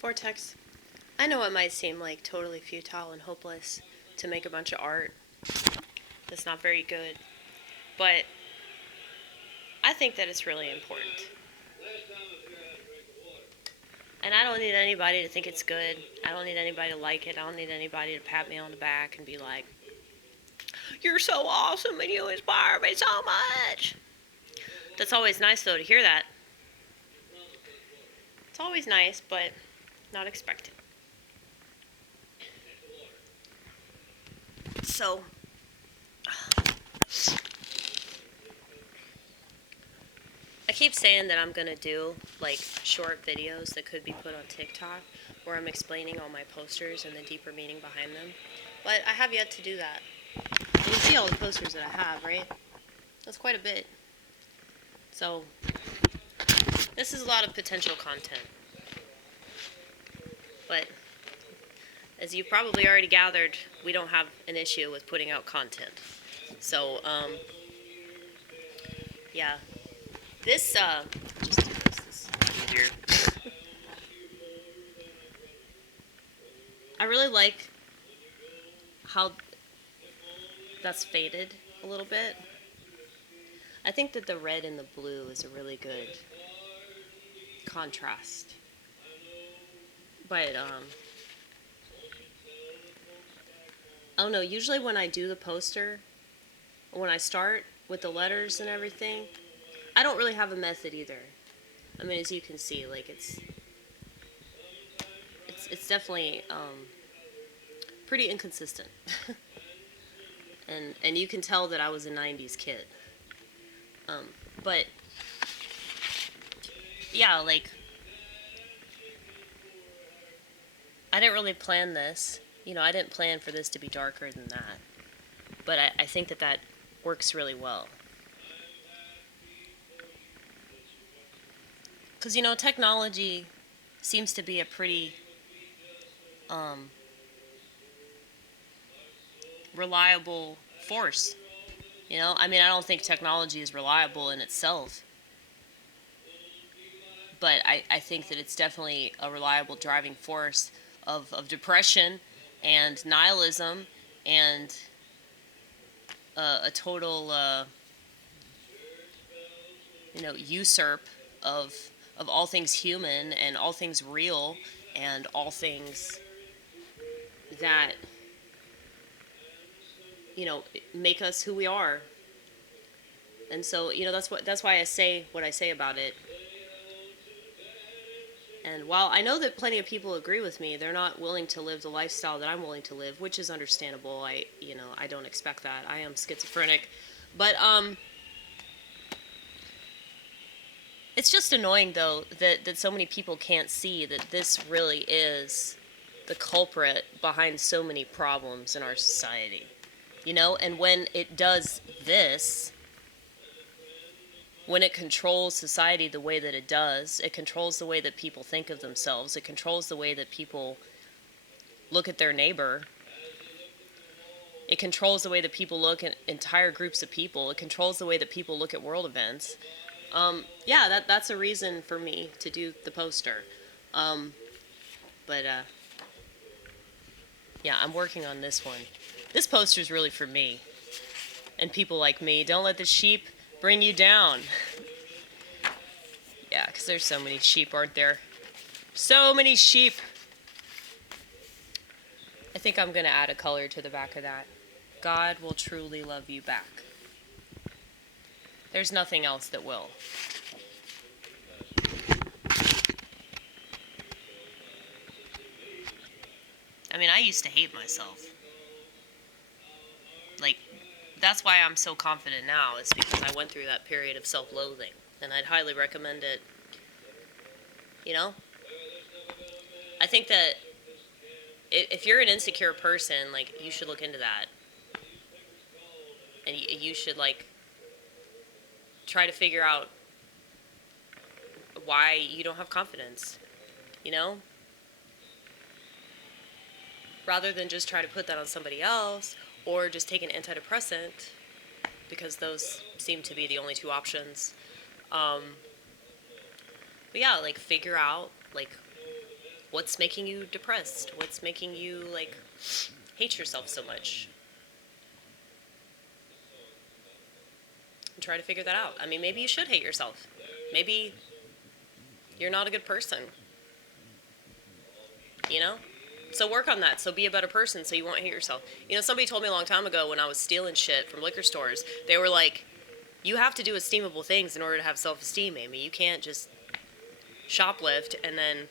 Vortex, I know it might seem like totally futile and hopeless to make a bunch of art that's not very good, but I think that it's really important. And I don't need anybody to think it's good. I don't need anybody to like it. I don't need anybody to pat me on the back and be like, "You're so awesome and you inspire me so much." That's always nice, though, to hear that. It's always nice, but not expected. So, I keep saying that I'm going to do, like, short videos that could be put on TikTok where I'm explaining all my posters and the deeper meaning behind them. But I have yet to do that. You can see all the posters that I have, right? That's quite a bit. So, this is a lot of potential content. But, as you probably already gathered, we don't have an issue with putting out content. So, yeah. This, just do this is easier. I really like how that's faded a little bit. I think that the red and the blue is a really good contrast. But, I don't know, usually when I do the poster, when I start with the letters and everything, I don't really have a method either. I mean, as you can see, like, it's definitely, pretty inconsistent. and you can tell that I was a 90s kid. But, yeah, like, I didn't really plan this. You know, I didn't plan for this to be darker than that. But I think that that works really well. Because, you know, technology seems to be a pretty reliable force. You know, I mean, I don't think technology is reliable in itself. But I think that it's definitely a reliable driving force of depression and nihilism and a total, usurp of all things human and all things real and all things that, make us who we are. And so, that's why I say what I say about it. And while I know that plenty of people agree with me, they're not willing to live the lifestyle that I'm willing to live, which is understandable. I don't expect that. I am schizophrenic. But it's just annoying though that so many people can't see that this really is the culprit behind so many problems in our society. And when it does this, when it controls society the way that it does, it controls the way that people think of themselves, it controls the way that people look at their neighbor, it controls the way that people look at entire groups of people, it controls the way that people look at world events. That's a reason for me to do the poster. But I'm working on this one. This poster is really for me and people like me. Don't let the sheep bring you down. Yeah, because there's so many sheep, aren't there? So many sheep. I think I'm going to add a color to the back of that. God will truly love you back. There's nothing else that will. I mean, I used to hate myself. Like, that's why I'm so confident now, is because I went through that period of self-loathing. And I'd highly recommend it. I think that if you're an insecure person, like, you should look into that. And you should, like, try to figure out why you don't have confidence, rather than just try to put that on somebody else or just take an antidepressant, because those seem to be the only two options. But yeah, like, figure out, like, What's making you depressed? What's making you, like, hate yourself so much? And try to figure that out. I mean, maybe you should hate yourself. Maybe you're not a good person. You know? So work on that. So be a better person so you won't hate yourself. You know, somebody told me a long time ago when I was stealing shit from liquor stores, they were like, you have to do esteemable things in order to have self-esteem, Amy. You can't just shoplift and then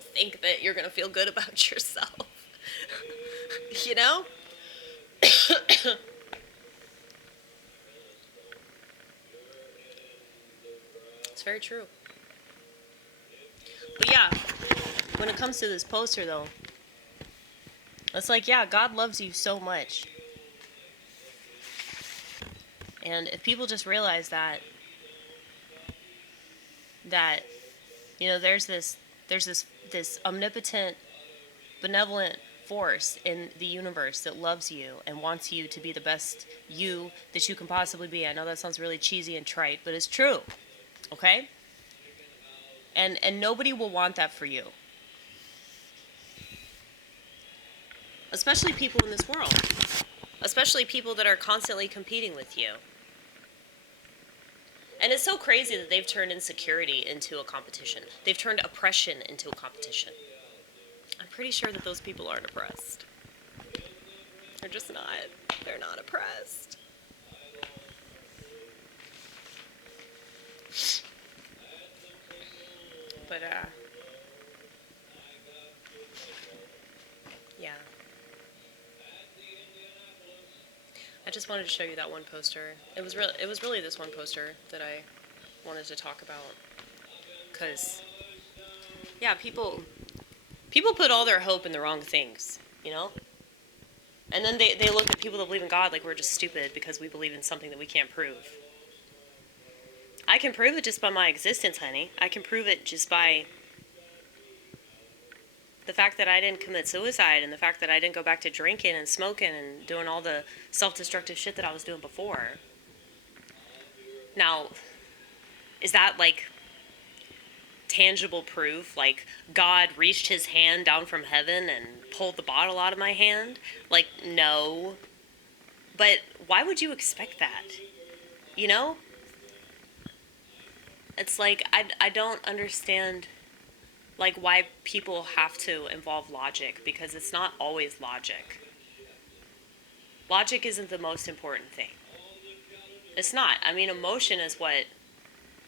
think that you're going to feel good about yourself. You know? It's very true. But yeah, when it comes to this poster, though, it's like, yeah, God loves you so much. And if people just realize that, you know, there's this omnipotent, benevolent force in the universe that loves you and wants you to be the best you that you can possibly be. I know that sounds really cheesy and trite, but it's true. Okay? And nobody will want that for you. Especially people in this world. Especially people that are constantly competing with you. And it's so crazy that they've turned insecurity into a competition. They've turned oppression into a competition. I'm pretty sure that those people aren't oppressed. They're just not. They're not oppressed. But, yeah. I just wanted to show you that one poster. It was really this one poster that I wanted to talk about. Because, yeah, people put all their hope in the wrong things, you know? And then they look at people that believe in God like we're just stupid because we believe in something that we can't prove. I can prove it just by my existence, honey. I can prove it just by the fact that I didn't commit suicide and the fact that I didn't go back to drinking and smoking and doing all the self-destructive shit that I was doing before. Now, is that like tangible proof? Like God reached his hand down from heaven and pulled the bottle out of my hand? Like, no. But why would you expect that? You know? It's like, I don't understand, like, why people have to involve logic, because it's not always logic. Logic isn't the most important thing. It's not. I mean, emotion is what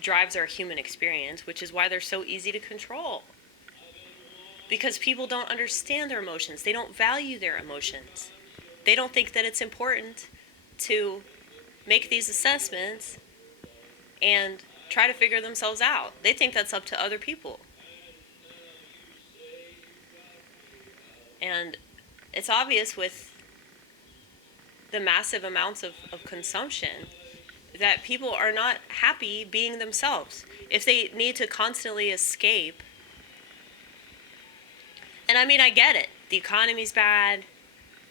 drives our human experience, which is why they're so easy to control. Because people don't understand their emotions. They don't value their emotions. They don't think that it's important to make these assessments and try to figure themselves out. They think that's up to other people. And it's obvious with the massive amounts of consumption that people are not happy being themselves. If they need to constantly escape, and I mean, I get it. The economy's bad.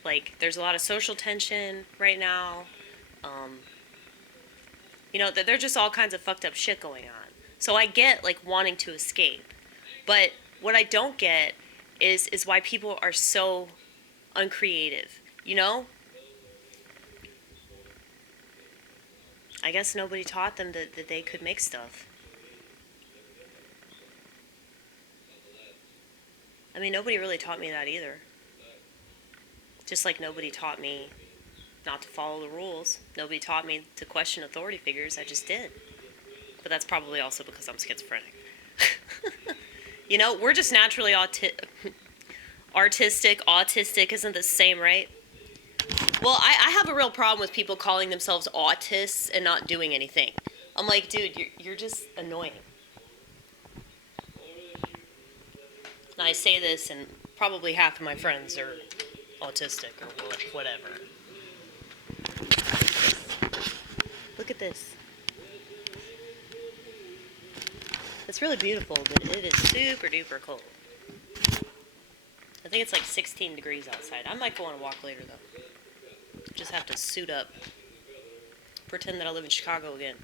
Like, there's a lot of social tension right now. You know, there's just all kinds of fucked up shit going on. So I get, like, wanting to escape. But what I don't get is why people are so uncreative, you know? I guess nobody taught them that they could make stuff. I mean, nobody really taught me that either. Just like nobody taught me not to follow the rules. Nobody taught me to question authority figures. I just did. But that's probably also because I'm schizophrenic. You know, we're just naturally artistic. Autistic isn't the same, right? Well, I have a real problem with people calling themselves autists and not doing anything. I'm like, dude, you're just annoying. And I say this, and probably half of my friends are autistic or whatever. Look at this. It's really beautiful, but it is super duper cold. I think it's like 16 degrees outside. I might go on a walk later, though. Just have to suit up. Pretend that I live in Chicago again.